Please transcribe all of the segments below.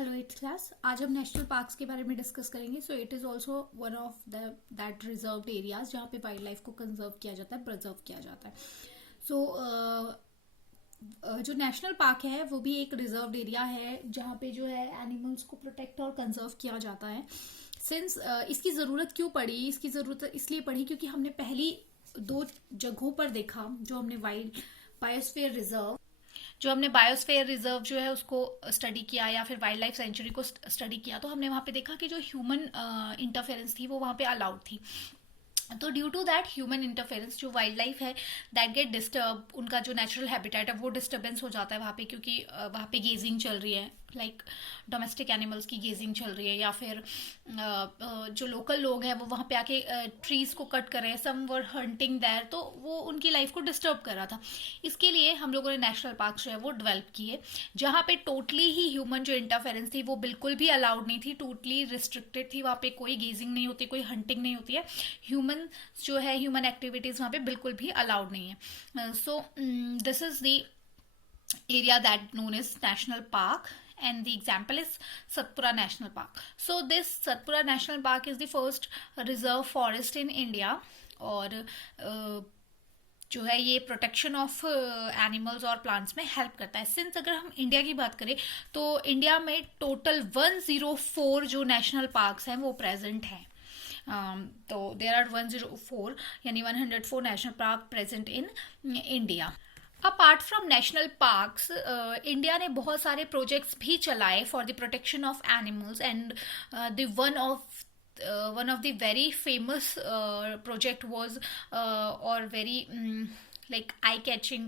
Hello eighth class. आज हम national parks के बारे में डिस्कस करेंगे। So it is also one of that reserved areas जहाँ पे वाइल्ड लाइफ को कंजर्व किया जाता है, प्रिजर्व किया जाता है। सो जो नेशनल पार्क है वो भी एक रिजर्व्ड एरिया है जहाँ पे जो है एनिमल्स को प्रोटेक्ट और कंजर्व किया जाता है। सिंस इसकी ज़रूरत क्यों पड़ी? इसकी ज़रूरत इसलिए पड़ी क्योंकि हमने पहली दो जगहों पर देखा जो हमने बायोस्फीयर रिजर्व जो है उसको स्टडी किया या फिर वाइल्ड लाइफ सेंचुरी को स्टडी किया, तो हमने वहाँ पे देखा कि जो ह्यूमन इंटरफेरेंस थी वो वहाँ पे अलाउड थी। तो due to that human interference जो वाइल्ड लाइफ है दैट गेट डिस्टर्ब, उनका जो नेचुरल हैबिटेट है वो डिस्टर्बेंस हो जाता है वहाँ पे, क्योंकि वहाँ पे गेजिंग चल रही है, लाइक डोमेस्टिक एनिमल्स की गेजिंग चल रही है, या फिर जो लोकल लोग हैं वो वहाँ पे आके ट्रीज को कट कर रहे हैं, सम वर हंटिंग देयर, तो वो उनकी लाइफ को डिस्टर्ब कर रहा था। इसके लिए हम लोगों ने नेशनल पार्क जो है वो डेवलप किए, जहाँ पे टोटली ही ह्यूमन जो इंटरफेरेंस थी वो बिल्कुल भी अलाउड नहीं थी, टोटली रिस्ट्रिक्टेड थी। वहाँ पे कोई गेजिंग नहीं होती, कोई हंटिंग नहीं होती है, ह्यूमन जो है ह्यूमन एक्टिविटीज वहाँ पे बिल्कुल भी अलाउड नहीं है। So this is the area that known as national park, and the example is Satpura National Park. So this Satpura National Park is the first reserve forest in India, और जो है ये प्रोटेक्शन ऑफ एनिमल्स और plants में help करता है। Since अगर हम इंडिया की बात करें तो इंडिया में टोटल 104 जो नेशनल पार्क्स हैं वो प्रेजेंट हैं। तो देयर आर 104 यानी 104 national park present in India. Apart from national parks, India ने बहुत सारे प्रोजेक्ट्स भी चलाए for the protection of animals, and the one of the very famous project was or very like eye-catching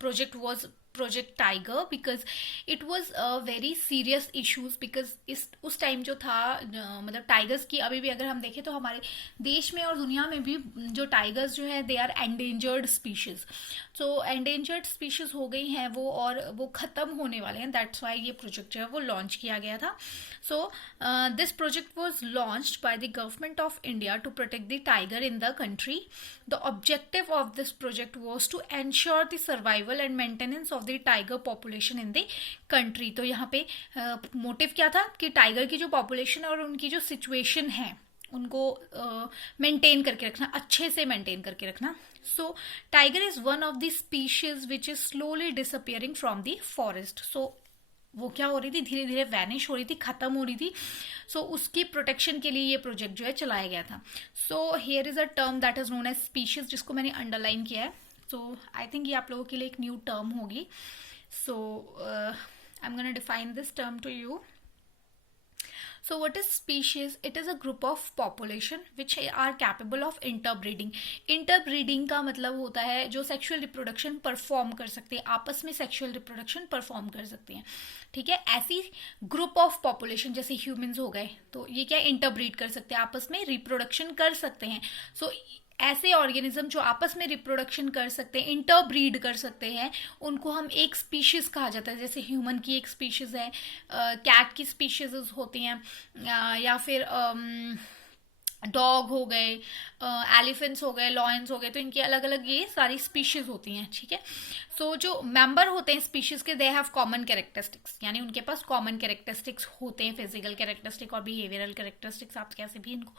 project was Project Tiger, because it was a very serious issues, because उस time जो था मतलब tigers की, अभी भी अगर हम देखें तो हमारे देश में और दुनिया में भी जो टाइगर्स जो है they are endangered species. So endangered species हो गई हैं वो, और वो ख़त्म होने वाले हैं। दैट्स वाई ये प्रोजेक्ट जो है वो लॉन्च किया गया था। So this project was launched by the government of India to protect the tiger in the country. The objective of this project was to ensure the survival and maintenance of the tiger population in the country. तो यहाँ पे motive क्या था कि tiger की जो population और उनकी जो सिचुएशन है उनको मेंटेन करके रखना, अच्छे से मेंटेन करके रखना। So tiger is one of the species which is slowly disappearing from the forest. So वो क्या हो रही थी, धीरे धीरे वैनिश हो रही थी, खत्म हो रही थी। सो उसकी प्रोटेक्शन के लिए ये प्रोजेक्ट जो है चलाया गया था। So here is a term that is known as species, जिसको मैंने अंडरलाइन किया है। सो आई थिंक ये आप लोगों के लिए एक न्यू टर्म होगी। So I am gonna define this term to you. So what is species? It is a group of population which are capable of interbreeding. Interbreeding का मतलब होता है जो सेक्सुअल रिप्रोडक्शन परफॉर्म कर सकते हैं, आपस में सेक्सुअल रिप्रोडक्शन परफॉर्म कर सकते हैं। ठीक है, ऐसी ग्रुप ऑफ पॉपुलेशन जैसे ह्यूमंस हो गए, तो ये क्या इंटरब्रीड कर सकते हैं, आपस में रिप्रोडक्शन कर सकते हैं। सो ऐसे ऑर्गेनिज्म जो आपस में रिप्रोडक्शन कर सकते हैं, इंटरब्रीड कर सकते हैं, उनको हम एक स्पीशीज कहा जाता है। जैसे ह्यूमन की एक स्पीशीज है, कैट की स्पीशीज होती हैं, या फिर डॉग हो गए, एलिफेंट्स हो गए, लॉयंस हो गए, तो इनकी अलग अलग ये सारी स्पीशीज होती हैं। ठीक है, सो जो मेंबर होते हैं स्पीशीज के, दे हैव कॉमन कैरेक्टरिस्टिक्स, यानी उनके पास कॉमन कैरेक्टरिस्टिक्स होते हैं, फिजिकल कैरेक्टरिस्टिक और बिहेवियरल कैरेक्टरिस्टिक्स, आप कैसे भी इनको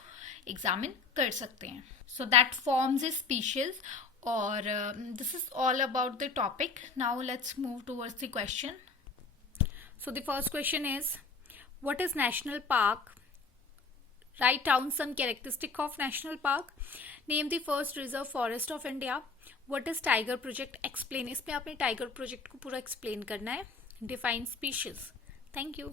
एग्जामिन कर सकते हैं। So that forms a species, और this is all about the topic. Now let's move towards the question. So the first question is, what is national park? Write down some characteristic of national park. Name the first reserve forest of India. What is tiger project? Explain. इसमें आपने tiger project को पूरा explain करना है. Define species. Thank you.